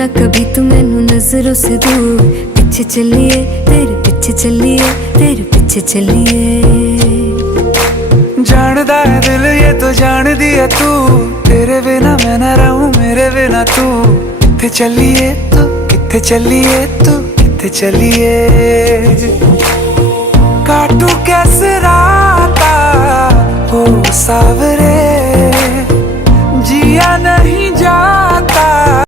ना कभी तू मैनू नजरों से दूर, पीछे चलिए तेरे पीछे चलिए तेरे पीछे चलिए। जानदा है दिल ये तो जान दिया तू, तेरे बिना मैं ना रहूं मेरे बिना तू। किथे चलिए तू किथे चलिए तू किथे चलिए। काटू कैसे राता हो सावर